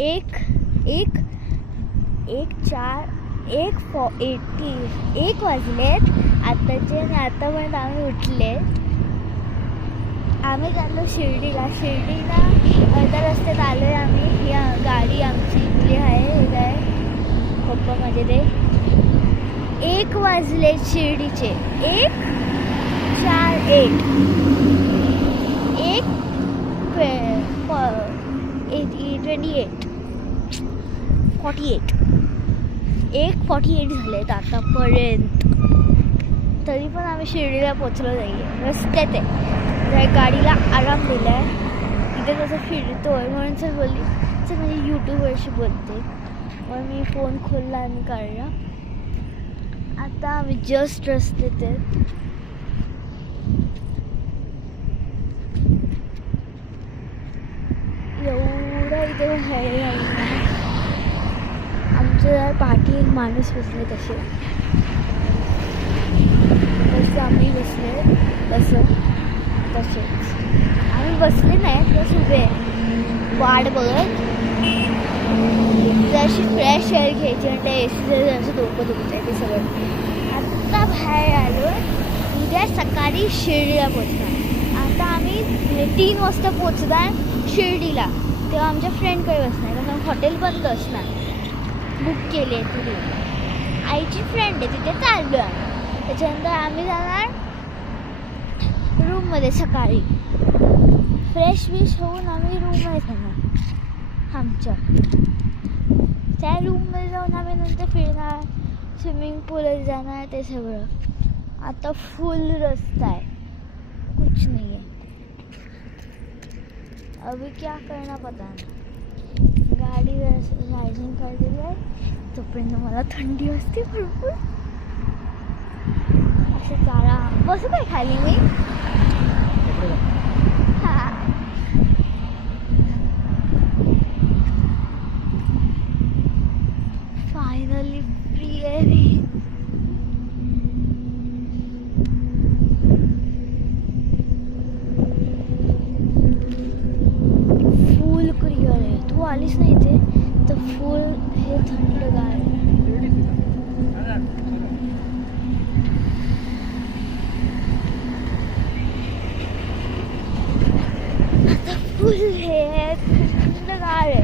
एक एक एक 1 वाजलेत आताचे आणि आतापर्यंत आम्ही उठले. आम्ही चाललो शिर्डीला अर्ध्या रस्त्यात आलो आहे आम्ही. ही गाडी आमची इथली आहे. हे काय पप्पा माझे ते 1 वाजले शिर्डीचे. 1:48 1:48 झालेत आतापर्यंत. तरी पण आम्ही शिर्डीला पोचलो नाही आहे. रस्त्यात आहे. त्या गाडीला आराम दिला आहे. इथे कसं फिरतो आहे म्हणून सर बोलली सर म्हणजे यूट्यूबवरशी बोलते. मग मी फोन खोलला आणि काढला. आता आम्ही जस्ट रस्त्यात आहे. एवढं इथे बाहेर आमच्या पाठी एक माणूस बसले तसे आम्ही बसले तसेच आम्ही बसले नाही बस उभे वाट बघत. जशी फ्रेश एअर घ्यायची आणि त्या एसीचं जसं डोकं दुखतंय ते सगळं. आत्ता बाहेर आलो. उद्या सकाळी शिर्डीला पोचणार. आता आम्ही 3 वाजता पोचणार शिर्डीला. तेव्हा आमच्या फ्रेंडकडे बसणार कारण हॉटेल बंद असणार. बुक केली आहे तिथे. आईची फ्रेंड आहे तिथे चाललो आहे. त्याच्यानंतर आम्ही जाणार रूममध्ये सकाळी. फ्रेश होऊन आम्ही रूममध्ये जाणार आमच्या. त्या रूममध्ये जाऊन आम्ही नंतर फिरणार. स्विमिंग पूलमध्ये जाणार. ते सगळं. आता फुल रस्ता आहे. कुछ नहीं है. अभी क्या करना पता नहीं. गाडी रायडिंग काढलेली आहे. तोपर्यंत मला थंडी वाजते भरपूर. असं चाला बसू काय खाली मी. हां फायनली फ्री आहे मी. फुल क्लिअर आहे. तू आलीस नाही इथे तर फुल हे थंडगार आहे. फुल हे थंडगार आहे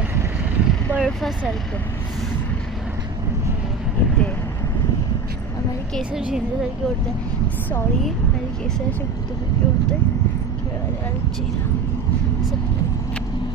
बर्फासारखं. इथे माझे केस झेंड्यासारखे उडते. सॉरी माझे केस असे गुप्तगुप्त उडते. खेळायला चेहरा असं